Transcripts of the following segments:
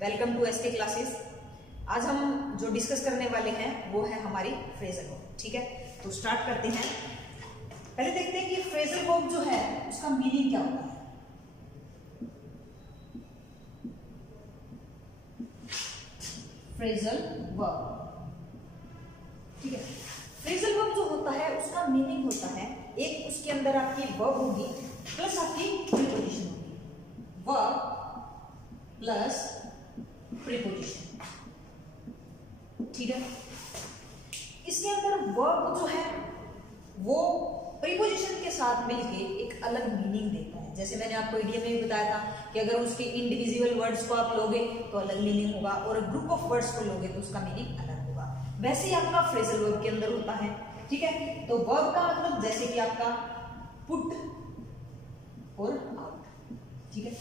Welcome to SK classes. आज हम जो डिस्कस करने वाले हैं वो है हमारी फ्रेजल वर्ब। ठीक है, तो स्टार्ट करते हैं। पहले देखते हैं कि फ्रेजल वर्ब जो है उसका मीनिंग क्या होता है। फ्रेजल वर्ब, ठीक है। फ्रेजल वर्ब जो होता है उसका मीनिंग होता है, एक उसके अंदर आपकी वर्ब होगी प्लस आपकी प्रीपोजिशन होगी। वर्ब प्लस प्रीपोजिशन, ठीक है। इसके अंदर वर्ब जो है वो प्रीपोजिशन के साथ मिलके एक अलग मीनिंग देता है। जैसे मैंने आपको इडियम में बताया था कि अगर उसके इंडिविजुअल वर्ड्स को आप लोगे तो अलग मीनिंग होगा, और ग्रुप ऑफ वर्ड्स को लोगे तो उसका मीनिंग अलग होगा। वैसे ही आपका फ्रेजल वर्ब के अंदर होता है, ठीक है। तो वर्ब का मतलब जैसे कि आपका पुट और आउट, ठीक है।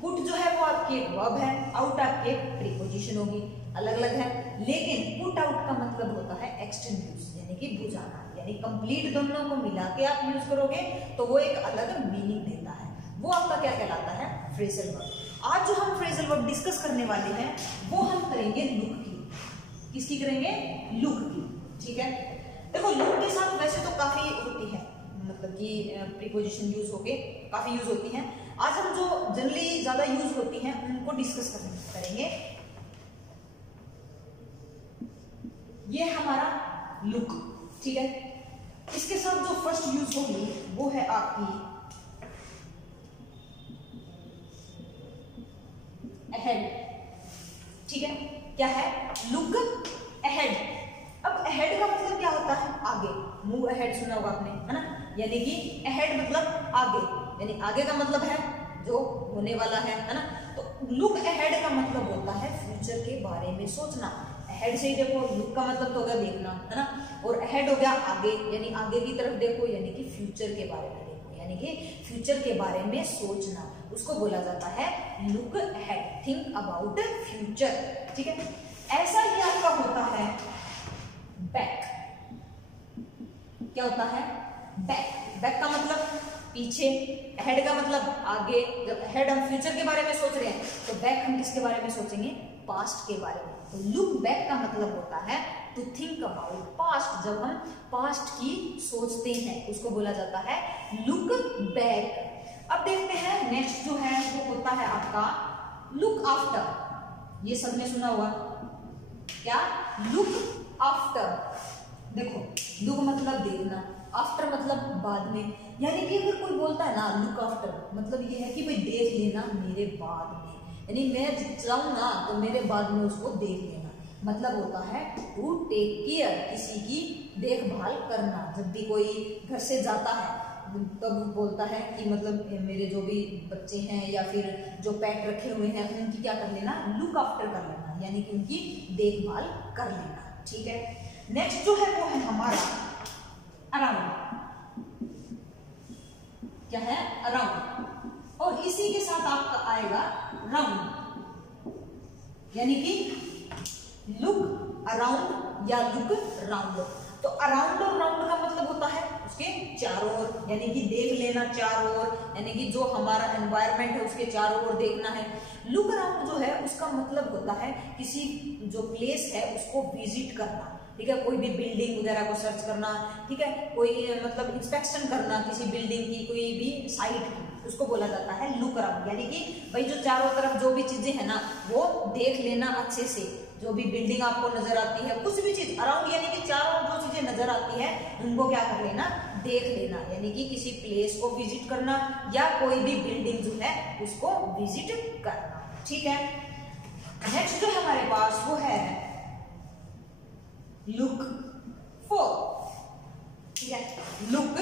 पुट जो है वो आपकी एक वर्ब है, आउट आपकी एक प्रीपोजिशन होगी, अलग अलग है। लेकिन पुट आउट का मतलब होता है एक्सटेंड यूज, यानी कि बुझाना, यानी कंप्लीट दोनों को मिला के आप यूज करोगे तो वो एक अलग मीनिंग देता है। वो आपका क्या कहलाता है? Phrasal verb. आज जो हम फ्रेजल वर्ब डिस्कस करने वाले हैं वो हम करेंगे लुक की। किसकी करेंगे? लुक की, ठीक है। देखो लुक के साथ वैसे तो काफी होती है, मतलब कि प्रीपोजिशन यूज होके काफी यूज होती हैं। आज हम जो जनरली ज्यादा यूज होती हैं उनको डिस्कस करेंगे। ये हमारा लुक, ठीक है। इसके साथ जो फर्स्ट यूज होगी वो है आपकी अहेड, ठीक है। क्या है? Look ahead. अब अहेड का मतलब क्या होता है? आगे। मूव अहेड सुना होगा आपने, है ना। यानी कि अहेड मतलब आगे, यानी आगे का मतलब है जो होने वाला है ना। तो लुक अहेड का मतलब होता है फ्यूचर के बारे में सोचना। अहेड से ही देखो, लुक का मतलब तो होगा देखना, है ना, और अहेड हो गया आगे, यानी आगे की तरफ देखो, यानी कि फ्यूचर के बारे में देखो, यानी कि फ्यूचर के बारे में सोचना, उसको बोला जाता है look ahead, think about future, ठीक है। ऐसा ही आपका होता है बैक। क्या होता है? बैक। बैक का मतलब पीछे, अहेड का मतलब आगे। जब अहेड हम फ्यूचर के बारे में सोच रहे हैं तो बैक हम किसके बारे में सोचेंगे? पास्ट के बारे में। तो लुक बैक का मतलब होता है टू थिंक अबाउट पास्ट। जब हम पास्ट की सोचते हैं उसको बोला जाता है लुक बैक। अब देखते हैं नेक्स्ट जो है वो होता है आपका लुक आफ्टर। ये सबने सुना होगा क्या? Look after. देखो लुक मतलब देखना, आफ्टर मतलब बाद में। यानी कि अगर कोई बोलता है ना लुक आफ्टर, मतलब ये है कि भाई देख लेना मेरे बाद में, यानी मैं जाऊं ना तो मेरे बाद में उसको देख लेना। मतलब होता है टू टेक केयर, किसी की देखभाल करना। जब भी कोई घर से जाता है तब बोलता है कि मतलब मेरे जो भी बच्चे हैं या फिर जो पेट रखे हुए हैं उनकी क्या कर लेना? लुक आफ्टर कर लेना, यानी कि उनकी देखभाल कर लेना, ठीक है। नेक्स्ट जो है वो है हमारा अराउंड। क्या है? अराउंड। और इसी के साथ आपका आएगा राउंड, यानी कि लुक अराउंड या लुक राउंड। तो अराउंड और राउंड का मतलब होता है उसके चारों ओर, यानी कि देख लेना चारों ओर, यानी कि जो हमारा एनवायरनमेंट है उसके चारों ओर देखना है। लुक अराउंड जो है उसका मतलब होता है किसी जो प्लेस है उसको विजिट करना, ठीक है। कोई भी बिल्डिंग वगैरह को सर्च करना, ठीक है। कोई मतलब इंस्पेक्शन करना किसी बिल्डिंग की, कोई भी साइट की, उसको बोला जाता है लुक अराउंड। यानी कि भाई जो चारों तरफ जो भी चीजें है ना वो देख लेना अच्छे से। जो भी बिल्डिंग आपको नजर आती है, कुछ भी चीज अराउंड, यानी कि चारों जो चीजें नजर आती है उनको क्या कर लेना? देख लेना, यानी कि किसी प्लेस को विजिट करना या कोई भी बिल्डिंग जो है उसको विजिट करना, ठीक है। नेक्स्ट जो हमारे पास वो है लुक फॉर, ठीक है। लुक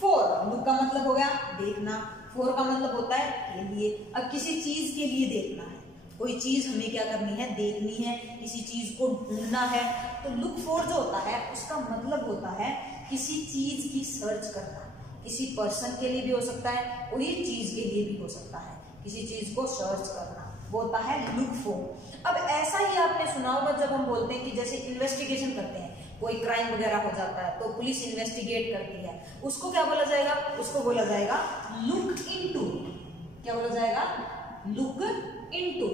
फॉर, लुक का मतलब हो गया देखना, फॉर का मतलब होता है के लिए। अब किसी चीज के लिए देखना है, कोई चीज हमें क्या करनी है? देखनी है, किसी चीज को ढूंढना है। तो लुक फॉर जो होता है उसका मतलब होता है किसी चीज की सर्च करना। किसी पर्सन के लिए भी हो सकता है, कोई चीज के लिए भी हो सकता है, किसी चीज को सर्च करना, वो होता है लुक फॉर। अब ऐसा ही आपने सुना होगा जब हम बोलते हैं कि जैसे इन्वेस्टिगेशन करते हैं, कोई क्राइम वगैरह हो जाता है तो पुलिस इन्वेस्टिगेट करती है, उसको क्या बोला जाएगा? उसको बोला जाएगा लुक इनटू। क्या बोला जाएगा? Look into.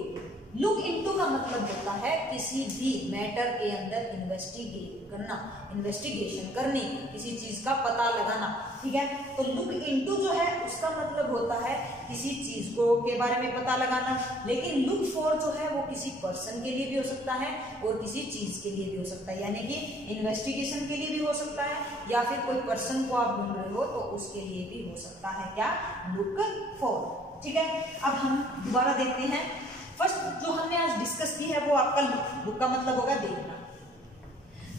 लुक इनटू का मतलब होता है किसी भी मैटर के अंदर इन्वेस्टिगेट करना, इन्वेस्टिगेशन करनी, किसी चीज का पता लगाना, ठीक है। तो लुक इनटू जो है उसका मतलब होता है किसी चीज को के बारे में पता लगाना। लेकिन लुक फॉर जो है वो किसी पर्सन के लिए भी हो सकता है और किसी चीज के लिए भी हो सकता है, यानी कि इन्वेस्टिगेशन के लिए भी हो सकता है या फिर कोई पर्सन को आप ढूंढ रहे हो तो उसके लिए भी हो सकता है क्या, लुक फॉर, ठीक है। अब हम दोबारा देखते हैं। फर्स्ट जो हमने आज डिस्कस की है वो आपका लुक का मतलब होगा देखना।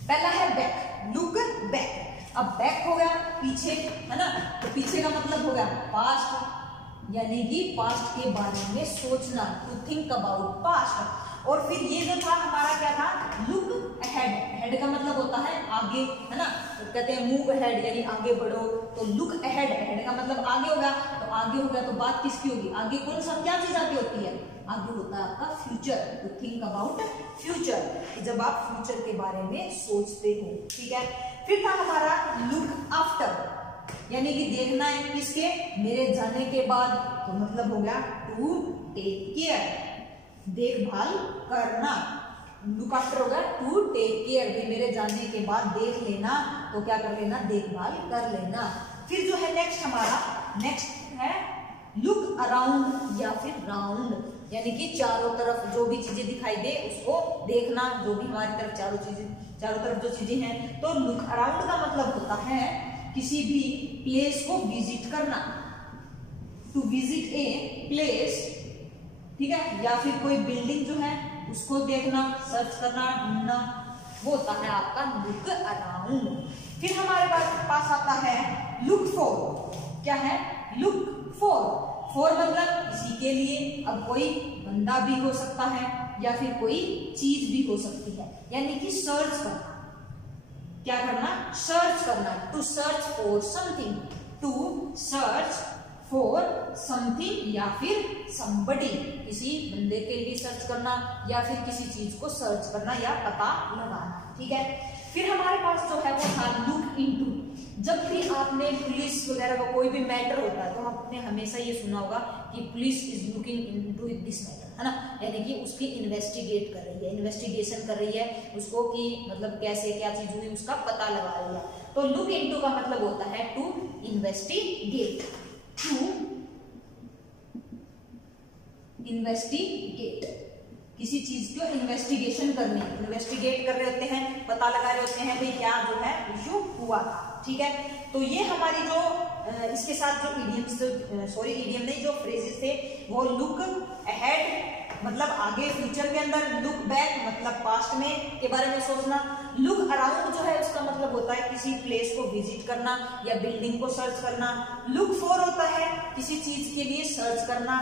पहला है बैक, लुक बैक। अब बैक हो गया पीछे, है ना, तो पीछे का मतलब हो गया पास्ट, यानी कि पास्ट के बारे में सोचना, टू थिंक अबाउट पास्ट। और फिर ये जो था हमारा क्या था, लुक अहेड। अहेड का मतलब होता है आगे, है ना, तो कहते हैं मूव अहेड यानी आगे बढ़ो। तो लुक अहेड, अहेड का मतलब आगे होगा, तो आगे हो गया तो बात किसकी होगी, आगे कौन सा क्या चीज आगे होती है, आगे होता है आपका future, to think about future, जब आप फ्यूचर के बारे में सोचते हो, ठीक है। फिर था हमारा लुक आफ्टर, यानी कि देखना है किसके, मेरे जाने के बाद, तो मतलब हो गया टू टेक केयर, देखभाल करना। लुक आफ्टर होगा टू टेक केयर, भी मेरे जाने के बाद देख लेना, तो क्या कर लेना, देखभाल कर लेना। फिर जो है नेक्स्ट हमारा, नेक्स्ट है लुक अराउंड या फिर राउंड, यानी कि चारों तरफ जो भी चीजें दिखाई दे उसको देखना, जो भी हमारी तरफ चारों तरफ जो चीजें हैं। तो लुक अराउंड का मतलब होता है किसी भी प्लेस को विजिट करना, टू विजिट ए प्लेस, ठीक है, या फिर कोई बिल्डिंग जो है उसको देखना, सर्च करना, ढूंढना, वो होता है आपका लुक अराउंड। फिर हमारे पास आता है लुक फॉर। क्या है, लुक फॉर, फॉर मतलब किसी के लिए। अब कोई बंदा भी हो सकता है या फिर कोई चीज भी हो सकती है, यानी कि सर्च करना। क्या करना, सर्च करना, to search for something, to search for something या फिर समबडी, किसी बंदे के लिए सर्च करना या फिर किसी चीज को सर्च करना या पता लगाना, ठीक है। फिर हमारे पास जो है वो था लुक इनटू। जब भी आपने पुलिस वगैरह का कोई भी मैटर होता है तो आपने हमेशा ये सुना होगा कि police is looking into this matter, है ना, यानी कि उसकी इन्वेस्टिगेट कर रही है, इन्वेस्टिगेशन कर रही है उसको कि मतलब कैसे क्या चीज हुई उसका पता लगा रही है। तो लुक इनटू का मतलब होता है टू इन्वेस्टिगेट, टू इन्वेस्टिगेट, किसी चीज को इन्वेस्टिगेशन करनी, इन्वेस्टिगेट कर रहे होते हैं, पता लगा रहे होते हैं भाई क्या जो है इश्यू हुआ था, ठीक है। तो ये हमारी जो इसके साथ जो इडियम्स, इडियम नहीं, जो फ्रेजेस थे वो लुक अहेड मतलब आगे फ्यूचर के अंदर, लुक बैक मतलब पास्ट में के बारे में सोचना, लुक अराउंड जो है उसका मतलब होता है किसी प्लेस को विजिट करना या बिल्डिंग को सर्च करना, लुक फॉर होता है किसी चीज के लिए सर्च करना,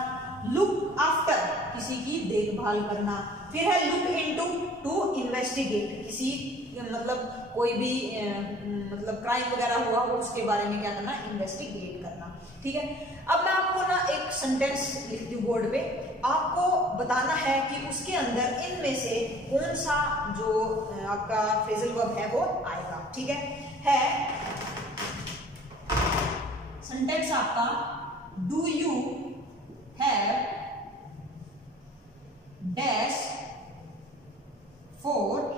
लुक आफ्टर किसी की देखभाल करना, फिर है लुक इनटू, टू इन्वेस्टिगेट, किसी मतलब कोई भी मतलब क्राइम वगैरह हुआ हो उसके बारे में क्या करना, इन्वेस्टिगेट करना, ठीक है। अब मैं आपको ना एक सेंटेंस लिखती हूँ बोर्ड पे, आपको बताना है कि उसके अंदर इनमें से कौन सा जो आपका फ्रेजल वर्ब है वो आएगा, ठीक है। सेंटेंस आपका, do you have dash for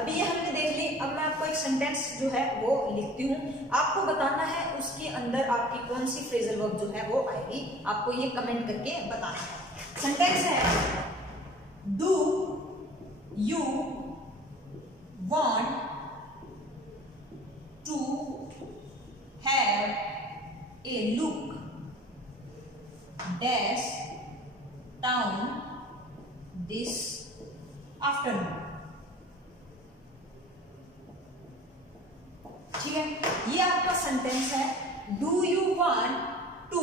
अभी ये हमने देख ली। अब मैं आपको एक सेंटेंस जो है वो लिखती हूँ, आपको बताना है उसके अंदर आपकी कौन सी फ्रेजल वर्ब जो है वो आएगी, आपको ये कमेंट करके बताना है। सेंटेंस है, do you want to have a look dash town this afternoon. आपका सेंटेंस है, do you want to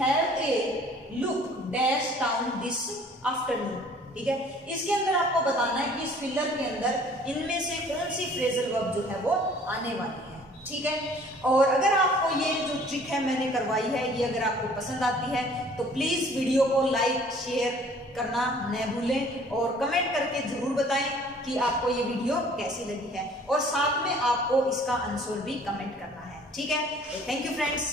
have a look dash town this afternoon. ठीक है, इसके अंदर आपको बताना है कि इस फिलर के अंदर इनमें से कौन सी फ्रेजल वर्ब जो है वो आने वाली है। ठीक है, और अगर आपको ये जो ट्रिक है मैंने करवाई है, ये अगर आपको पसंद आती है तो प्लीज वीडियो को लाइक शेयर करना न भूलें और कमेंट करके जरूर बताएं कि आपको ये वीडियो कैसी लगी है, और साथ में आपको इसका आंसर भी कमेंट करना है। ठीक है, थैंक यू फ्रेंड्स।